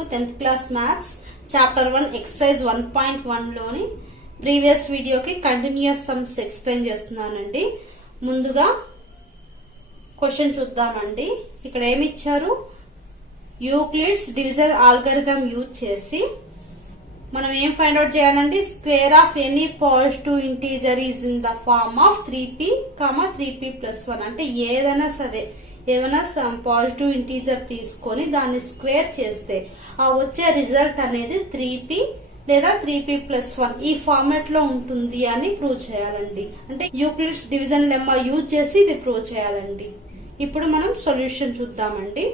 మీకు 10th class maths chapter 1 exercise 1.1 లోని previous వీడియోకి కంటిన్యూస్ సమ్స్ ఎక్స్ప్లెయిన్ చేస్తున్నానండి. ముందుగా క్వశ్చన్ చూద్దామండి. ఇక్కడ ఏమి ఇచ్చారు, యూక్లిడ్స్ డివిజన్ ఆల్గరిథం యూజ్ చేసి మనం ఏం ఫైండ్ అవుట్ చేయాలండి, square of any positive integer is in the form of 3p, 3p+1 అంటే ఏదైనా సరే ఏమైనా పాజిటివ్ ఇంటీజర్ తీసుకొని దాన్ని స్క్వేర్ చేస్తే ఆ వచ్చే రిజల్ట్ అనేది 3p లేదా 3p+1 ఈ ఫార్మాట్ లో ఉంటుంది అని ప్రూవ్ చేయాలండి. అంటే యూక్లిడ్స్ డివిజన్ లెమ్మా యూజ్ చేసి ఇది ప్రూవ్ చేయాలండి. ఇప్పుడు మనం సొల్యూషన్ చూద్దామండి.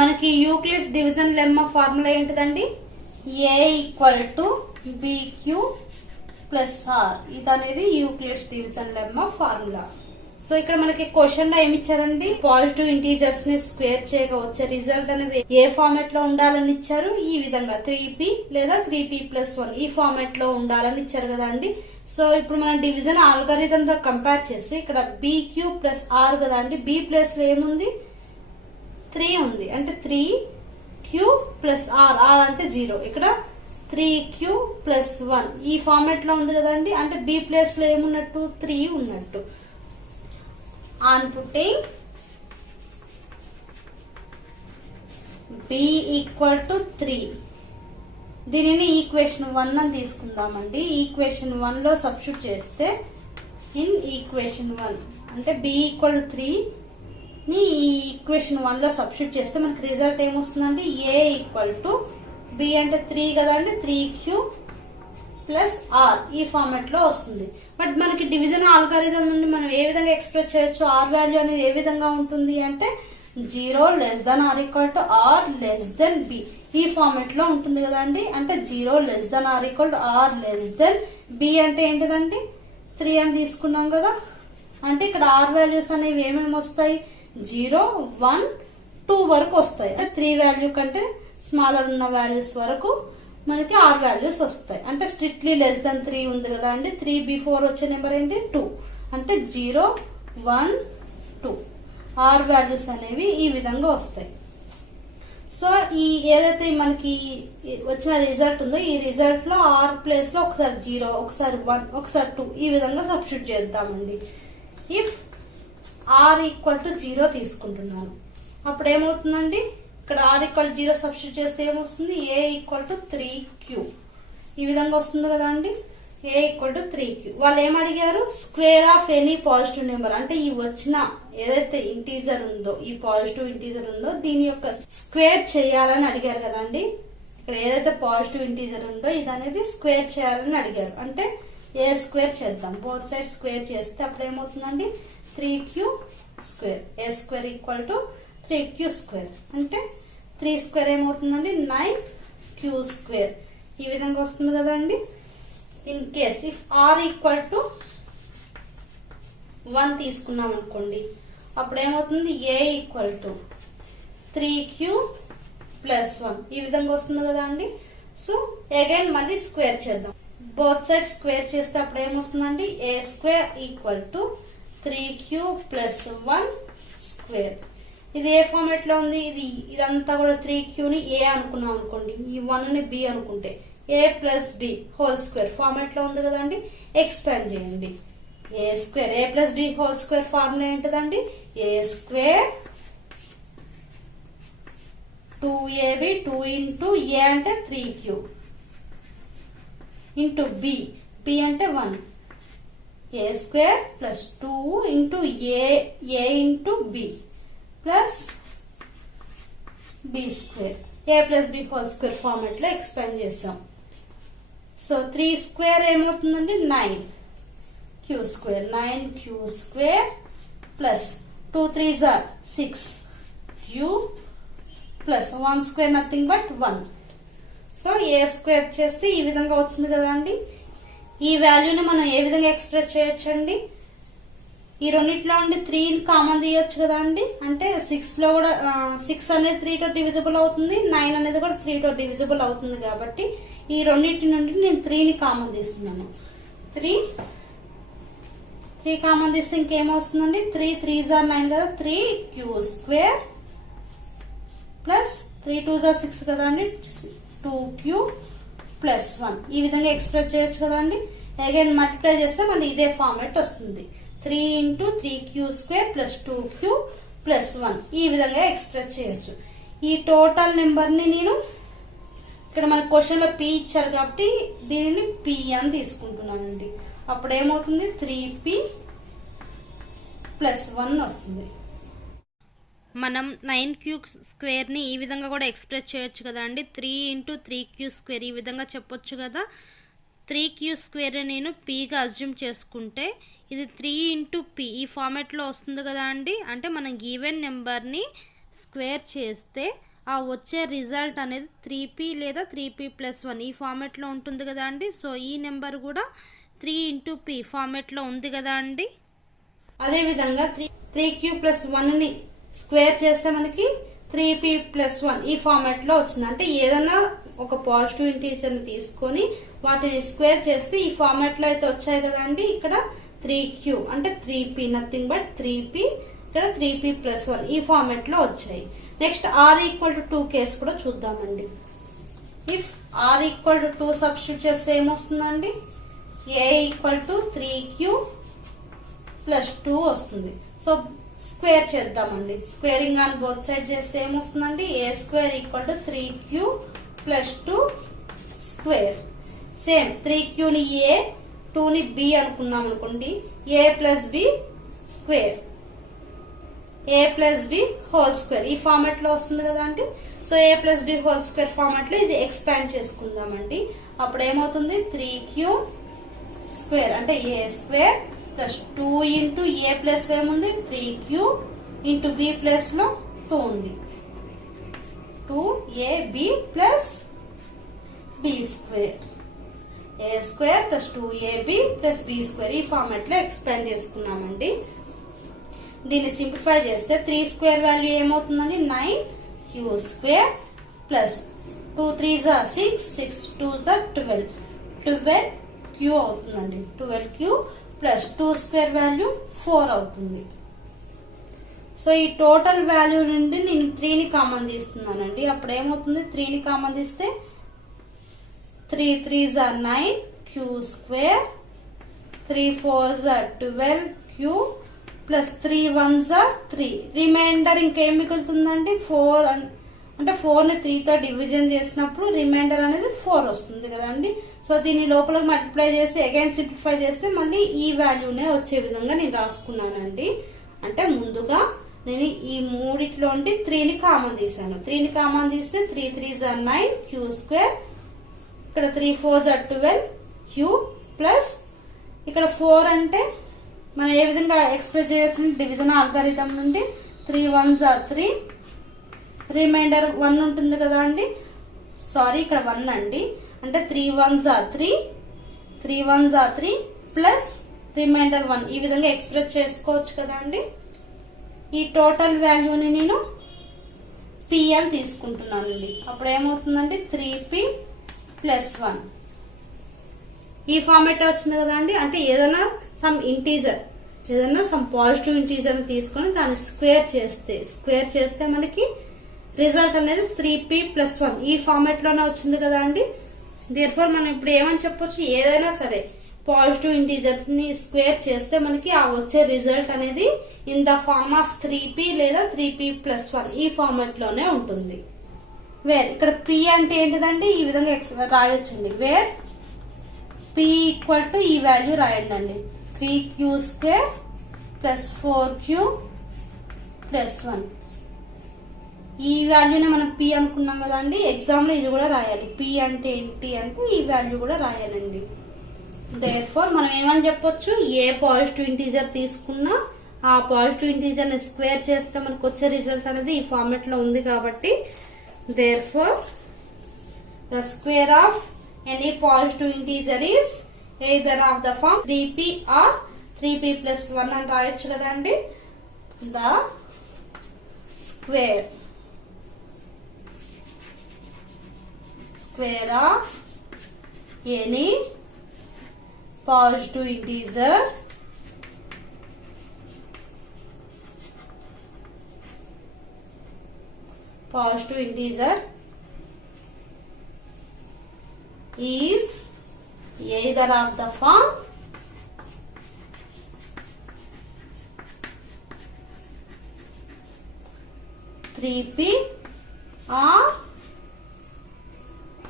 మనకి యూక్లిడ్స్ డివిజన్ లెమ్మా ఫార్ములా ఏంటిదండి, a=bq+r. ఇది అనేది Euclid's division lemma formula. So ఇక్కడ మనకి క్వశ్చన్ లో ఏమి ఇచ్చారండి, పాజిటివ్ ఇంటీజర్స్ ని స్క్వేర్ చేయగా వచ్చే రిజల్ట్ అనేది ఏ ఫార్మాట్ లో ఉండాలని ఇచ్చారు, ఈ విధంగా 3p లేదా 3p+1 ఈ ఫార్మాట్ లో ఉండాలని ఇచ్చారు కదా అండి. సో ఇప్పుడు మనం డివిజన్ ఆల్గరిథం తో కంపేర్ చేసి ఇక్కడ bq+r కదా అండి, b ప్లేస్ లో ఏముంది 3 ఉంది, అంటే 3q+r, r అంటే 0, ఇక్కడ 3q+1 ఈ ఫార్మాట్ లో ఉంది కదండి, అంటే b ప్లేస్ లో ఏమున్నట్టు 3 ఉన్నట్టు. ఆన్ పుట్టింగ్ b = 3, దీనిని ఈక్వేషన్ 1 అని తీసుకుందామండి. ఈక్వేషన్ 1 లో సబ్స్టిట్యూట్ చేస్తే ఇన్ ఈక్వేషన్ 1 అంటే b = 3 ని ఈ ఈక్వేషన్ 1 లో సబ్స్టిట్యూట్ చేస్తే మనకి రిజల్ట్ ఏమొస్తుందండి, a = b అంటే 3 కదండి, 3q+r ఈ ఫార్మాట్ లో వస్తుంది. బట్ మనకి డివిజన్ ఆల్గరిథం నుండి మనం ఏ విధంగా ఎక్స్ప్రెస్ చేయొచ్చు, r వాల్యూ అనేది ఏ విధంగా ఉంటుంది అంటే 0 r b ఈ ఫార్మాట్ లో ఉంటుంది కదండి. అంటే 0 r b అంటే ఏంటిదండి 3 అని తీసుకున్నాం కదా. అంటే ఇక్కడ r వాల్యూస్ అనేవి ఏమేమి వస్తాయి, 0, 1, 2 వరకు వస్తాయి. 3 వాల్యూ కంటే స్మాలర్ ఉన్న వాల్యూస్ వరకు మనకి r వాల్యూస్ వస్తాయి. అంటే స్ట్రిక్ట్లీ <3 ఉంది కదా అండి, 3 బిఫోర్ వచ్చే నెంబర్ ఏంటి 2, అంటే 0, 1, 2 r వాల్యూస్ అనేవి ఈ విధంగా వస్తాయి. సో ఈ ఏదైతే మనకి వచ్చిన రిజల్ట్ ఉందో ఈ రిజల్ట్ లో r ప్లేస్ లో ఒకసారి 0, ఒకసారి 1, ఒకసారి 2 ఈ విధంగా సబ్స్టిట్యూట్ చేద్దామండి. ఇఫ్ r = 0 తీసుకుంటున్నాను, అప్పుడు ఏమవుతుందండి, ఇక్కడ r = 0 సబ్స్టిట్యూట్ చేస్తే ఏమొస్తుంది, a = 3q ఈ విధంగా వస్తుంది కదా అండి. a = 3q. వాళ్ళు ఏమడిగారు, square of any positive number, అంటే ఈ వచ్చిన ఏదైతే ఇంటీజర్ ఉందో ఈ పాజిటివ్ ఇంటీజర్ ఉందో దీని యొక్క స్క్వేర్ చేయాలని అడిగారు కదండి. ఇక్కడ ఏదైతే పాజిటివ్ ఇంటీజర్ ఉందో ఇది అనేది స్క్వేర్ చేయాలని అడిగారు. అంటే a స్క్వేర్ చేద్దాం, బోత్ సైడ్ స్క్వేర్ చేస్తే అప్పుడు ఏమవుతుందండి 3q², a² = 3q², అంటే 3² ఏమవుతుందండి 9q². ఈ విధంగా వస్తుంది కదండి. ఇన్ కేస్ ఇఫ్ r = 1 తీసుకున్నాం అనుకోండి, అప్పుడు ఏమవుతుంది a = 3q+1 ఈ విధంగా వస్తుంది కదా అండి. సో అగైన్ మళ్ళీ స్క్వేర్ చేద్దాం, బోత్ సైడ్ స్క్వేర్ చేస్తే అప్పుడు ఏమొస్తుందండి a² = 3q+1². ఇది ఏ ఫార్మాట్ లో ఉంది, ఇదంతా కూడా 3q ని a అనుకున్నాం అనుకోండి, ఈ 1 ని b అనుకుంటే a+b² ఫార్మాట్ లో ఉంది కదండి. ఎక్స్పాండ్ చేయండి, a+b² ఫార్ములా ఏంటిదండి, a² 2ab 2 × a అంటే 3q ఇంటూ b అంటే 1, a² + 2 × a into b plus b², a+b² format లో ఎక్స్పాండ్ చేస్తాం. సో 3² ఏమవుతుందండి 9q² 9q² plus 2 3s are 6q plus 1² nothing but 1. So a² చేస్తే ఈ విధంగా వచ్చింది కదా అండి. ఈ వాల్యూని మనం ఏ విధంగా ఎక్స్ప్రెస్ చేయొచ్చండి, ఈ రెండిట్లో ఉండి 3 కామన్ తీయొచ్చు కదా అండి. అంటే 6 లో కూడా 6 అనేది 3 తో డివిజిబుల్ అవుతుంది, 9 అనేది కూడా 3 తో డివిజిబుల్ అవుతుంది. కాబట్టి ఈ రెండింటి నుండి నేను 3ని కామన్ తీస్తున్నాను. 3 కామన్ తీస్తే ఇంకేమవుతుందండి, 3 3s are 9 కదా, 3q² ప్లస్ 3 2 జా 6 కదా అండి, 2q ప్లస్ 1 ఈ విధంగా ఎక్స్ప్రెస్ చేయొచ్చు కదా అండి. అగైన్ మల్టిప్లై చేస్తే మళ్ళీ ఇదే ఫార్మాట్ వస్తుంది. 3 × 3q² ప్లస్ 2q ప్లస్ 1 ఈ విధంగా ఎక్స్ప్రెస్ చేయొచ్చు. ఈ టోటల్ నెంబర్ ని నేను ఇక్కడ మన క్వశ్చన్ లో p ఇచ్చారు కాబట్టి దీనిని p అని తీసుకుంటున్నానండి. అప్పుడు ఏమవుతుంది 3p ప్లస్ 1 వస్తుంది. మనం 9q² ని ఈ విధంగా కూడా ఎక్స్ప్రెస్ చేయొచ్చు కదా అండి. 3 × 3q² ఈ విధంగా చెప్పొచ్చు కదా. 3q² నేను pగా అజ్యూమ్ చేసుకుంటే ఇది 3 × p ఈ ఫార్మాట్లో వస్తుంది కదా అండి. అంటే మనం గివెన్ నెంబర్ని స్క్వేర్ చేస్తే ఆ వచ్చే రిజల్ట్ అనేది 3p లేదా 3p ప్లస్ 1 ఈ ఫార్మాట్లో ఉంటుంది కదా అండి. సో ఈ నెంబర్ కూడా 3 × p ఫార్మాట్లో ఉంది కదా అండి. అదేవిధంగా 3q ప్లస్ 1ని స్క్వేర్ చేస్తే మనకి 3p ప్లస్ 1 ఈ ఫార్మాట్ లో వస్తుంది. అంటే ఏదైనా ఒక పాజిటివ్ ఇంటీజర్ ని తీసుకొని వాటిని స్క్వేర్ చేస్తే ఈ ఫార్మాట్ లో అయితే వచ్చాయి కదా అండి. ఇక్కడ 3q అంటే 3p నథింగ్ బట్ 3p, ఇక్కడ 3p ప్లస్ 1 ఈ ఫార్మాట్ లో వచ్చాయి. నెక్స్ట్ r = 2 కేసు కూడా చూద్దామండి. ఇఫ్ r = 2 సబ్స్టిట్యూట్ చేస్తే ఏమొస్తుందండి, a = 3q ప్లస్ 2 వస్తుంది. సో స్క్వేర్ చేద్దామండి. స్క్వేరింగ్ ఆన్ బోత్ సైడ్ చేస్తే ఏమొస్తుందండి, a² = 3q plus 2 square. Same 3q ని a 2 ని b అనుకున్నాం అనుకోండి, a plus b square, a plus b whole square ఈ ఫార్మాట్ లో వస్తుంది కదా అండి. So a plus b whole square format లో ఇది ఎక్స్పాండ్ చేసుకుందామండి. అప్పుడు ఏమవుతుంది 3q స్క్వేర్ అంటే a² ప్లస్ 2 × a ప్లస్ ఏముంది 3q × b ప్లస్ లో 2 ఉంది, 2ab plus b² a² plus 2ab plus b² ఈ ఫార్మాట్ లో ఎక్స్పాండ్ చేసుకున్నామండి. దీన్ని సింప్లిఫై చేస్తే 3² వాల్యూ ఏమవుతుందండి 9q² ప్లస్ 2 3 6 6 2 12 12q అవుతుందండి. 12q ప్లస్ 2² వాల్యూ 4 అవుతుంది. సో ఈ టోటల్ వాల్యూ నుండి నేను 3ని కామన్ తీస్తున్నానండి. అప్పుడు ఏమవుతుంది 3ని కామన్ తీస్తే 3 3 9q² 3 4 12q ప్లస్ 3 1 3 రిమైండర్ ఇంకేం మిగులుతుందండి 4 అంటే 4ని 3తో డివిజన్ చేసినప్పుడు రిమైండర్ అనేది 4 వస్తుంది కదండి. సో దీని లోపల మల్టిప్లై చేసి అగైన్ సింప్లిఫై చేస్తే మళ్ళీ ఈ వాల్యూనే వచ్చే విధంగా నేను రాసుకున్నానండి. అంటే ముందుగా నేను ఈ మూడిట్లో నుండి 3ని కామన్ తీసాను. 3ని కామన్ తీస్తే 3 3 9q² ఇక్కడ 3 4 12q ప్లస్ ఇక్కడ 4 అంటే మనం ఏ విధంగా ఎక్స్ప్రెస్ చేయొచ్చు డివిజన్ ఆల్గారిథం నుండి 3 1 3 రిమైండర్ 1 ఉంటుంది కదా అండి. సారీ ఇక్కడ 1 అండి. అంటే 3 1 3 3 1 3 ప్లస్ రిమైండర్ 1 ఈ విధంగా ఎక్స్ప్రెస్ చేసుకోవచ్చు కదా అండి. ఈ టోటల్ వాల్యూని నేను p అని తీసుకుంటున్నానండి. అప్పుడు ఏమవుతుందండి 3p ప్లస్ 1 ఈ ఫార్మాట్ వచ్చింది కదా అండి. అంటే ఏదైనా సమ్ ఇంటీజర్ ఏదైనా సమ్ పాజిటివ్ ఇంటీజర్ తీసుకొని దాన్ని స్క్వేర్ చేస్తే మనకి రిజల్ట్ అనేది 3p ప్లస్ 1 ఈ ఫార్మాట్ లోనే వచ్చింది కదా అండి. దేర్ఫోర్ మనం ఇప్పుడు ఏమని చెప్పొచ్చు, ఏదైనా సరే పాజిటివ్ ఇంటీజర్స్ ని స్క్వేర్ చేస్తే మనకి ఆ వచ్చే రిజల్ట్ అనేది in the form of 3p లేదా 3p ప్లస్ 1 ఈ ఫార్మాట్ లోనే ఉంటుంది. వేర్ ఇక్కడ p అంటే ఏంటిదండి ఈ విధంగా రాయొచ్చండి. వేర్ p = ఈ వాల్యూ రాయండి 3q² ప్లస్ 4q ప్లస్ 1 ఈ వాల్యూనే మనం p అనుకున్నాం కదా అండి. ఎగ్జామ్ లో ఇది కూడా రాయాలి. p అంటే ఏంటి అంటే ఈ వాల్యూ కూడా రాయాలండి. దేర్ఫోర్ మనం ఏమని చెప్పొచ్చు, ఏ పాజిటివ్ ఇంటీజర్ తీసుకున్నా ఆ పాజిటివ్ ఇంటీజర్ ని స్క్వేర్ చేస్తే మనకు వచ్చే రిజల్ట్ అనేది ఈ ఫార్మాట్ లో ఉంది కాబట్టి therefore the square of any positive integer is either of the form 3p or 3p plus 1 అని రాయొచ్చు కదా అండి. The square of any positive integer positive integer is either of the form 3p or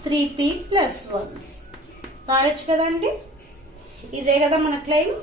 3p + 1 రాయొచ్చు కదండి. ఇదే కదా మన claim.